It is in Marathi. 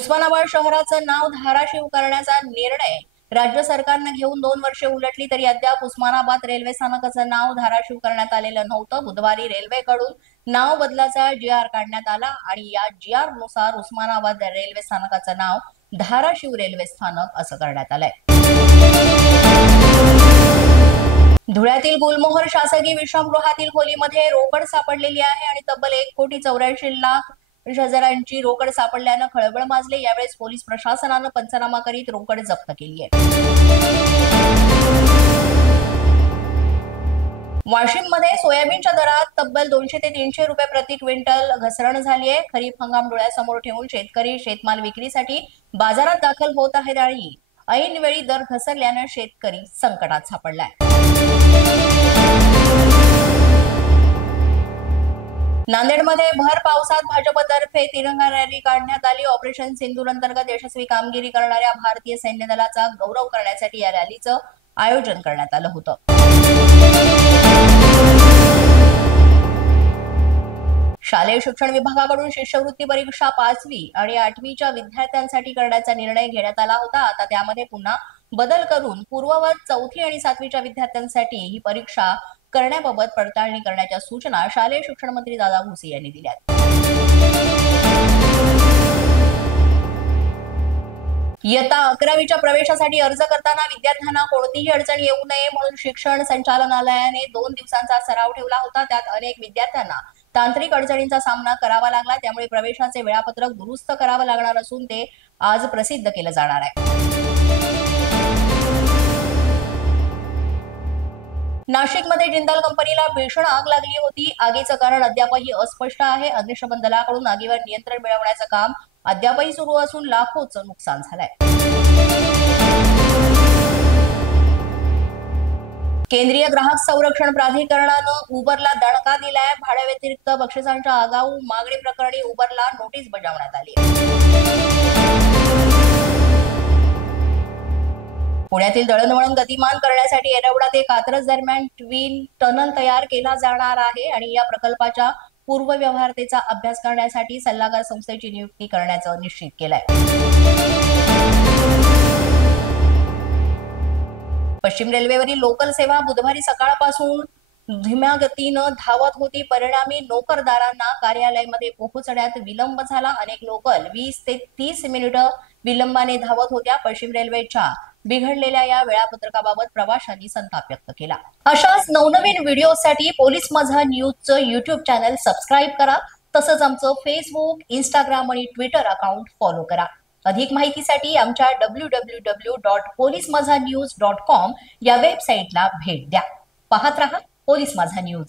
उस्मानाबाद शहराचं नाव धाराशिव करण्याचा निर्णय राज्य सरकारने घेऊन 2 वर्षे उलटली तरी अद्याप उस्मानाबाद रेल्वे स्थानकाचं नाव धाराशिव करण्यात आलेलं नव्हतं। बुधवारी रेल्वेकडून नाव बदलाचा जी.आर. काढण्यात आला आणि या जी.आर. नुसार उस्मानाबाद रेल्वे स्थानकाचं नाव धाराशिव रेल्वे स्थानक असं करण्यात आलंय। धुळ्यातील गुलमोहर शासकीय विश्रामगृहातील खोलीमध्ये रोकड सापडलेली आहे आणि तब्बल 1,84,00,00,000 रोकड सापडल्यानं खळबळ माजली। यावेळेस पोलीस प्रशासनानं पंचनामा करीत रोकड जप्त केली आहे। वाशिममध्ये सोयाबीनच्या दरात तब्बल 200 ते 300 रुपये प्रति क्विंटल घसरण झाली आहे। खरीप हंगाम डोळ्यासमोर ठेवून शेतकरी शेतमाल विक्रीसाठी बाजारात दाखल होत आहेत आणि ऐनवेळी दर घसरल्यानं शेतकरी संकटात सापडलाय। नांदेडमध्ये भर पावसात भाजपतर्फे तिरंगा रॅली काढण्यात आली। ऑपरेशन सिंदूर अंतर्गत यशस्वी कामगिरी करणाऱ्या भारतीय सैन्य दलाचा गौरव करण्यासाठी या रॅलीचं आयोजन करण्यात आलं होतं। शालेय शिक्षण विभागाकडून शिष्यवृत्ती परीक्षा 5वी आणि 8वीच्या विद्यार्थ्यांसाठी करण्याचा निर्णय घेण्यात आला होता। आता त्यामध्ये पुन्हा बदल करून पूर्ववत 4थी आणि 7वीच्या विद्यार्थ्यांसाठी ही परीक्षा करण्याबाबत पडताळणी करण्याच्या सूचना शालेय शिक्षण मंत्री दादा भुसे यांनी दिल्या। इयत्ता 11वीच्या प्रवेशासाठी अर्ज करताना विद्यार्थ्यांना कोणतीही अडचण येऊ नये म्हणून शिक्षण संचालनालयाने 2 दिवसांचा सराव ठेवला होता। त्यात अनेक विद्यार्थ्यांना तांत्रिक अडचणींचा सामना करावा लागला। त्यामुळे प्रवेशाचे वेळापत्रक दुरुस्त करावं लागणार असून ते आज प्रसिद्ध केलं जाणार आहे। नाशिकमध्ये जिंदाल कंपनीला भीषण आग लागली होती। आगीचं कारण अद्यापही अस्पष्ट आहे। अग्निशमन दलाकडून आगीवर नियंत्रण मिळवण्याचं काम अद्यापही सुरू असून लाखोचं नुकसान झालंय। केंद्रीय ग्राहक संरक्षण प्राधिकरणानं उबरला दणका दिलाय। भाड्याव्यतिरिक्त बक्षिसांच्या आगाऊ मागणी प्रकरणी उबरला नोटीस बजावण्यात आली। पुण्यातील दळणवळण गतिमान करण्यासाठी येरवडा ते कात्रज दरम्यान ट्विन टनल तयार केला जाणार आहे आणि या प्रकल्पाच्या पूर्वव्यवहार्यतेचा अभ्यास करण्यासाठी सल्लागार संस्थेची नियुक्ती करण्याचं निश्चित केलंय। पश्चिम रेल्वेवरील लोकल सेवा बुधवारी सकाळपासून धीम्या गतीनं धावत होती। परिणामी नोकरदारांना कार्यालयामध्ये पोहोचण्यात विलंब झाला। अनेक लोकल 20 ते 30 मिनिटं विलंबाने धावत होत्या। पश्चिम रेल्वेच्या बिघडलेल्या या वेळापत्रकाबाबत प्रवाशांनी संताप व्यक्त केला। अशाच नवनवीन व्हिडिओसाठी पोलीस माझा न्यूजचं YouTube चॅनल सबस्क्राईब करा। तसंच आमचं फेसबुक, इंस्टाग्राम आणि ट्विटर अकाउंट फॉलो करा। अधिक माहितीसाठी आमच्या www.polismazhanews.com या वेबसाईटला भेट द्या। पाहत रहा पोलीस माझा न्यूज।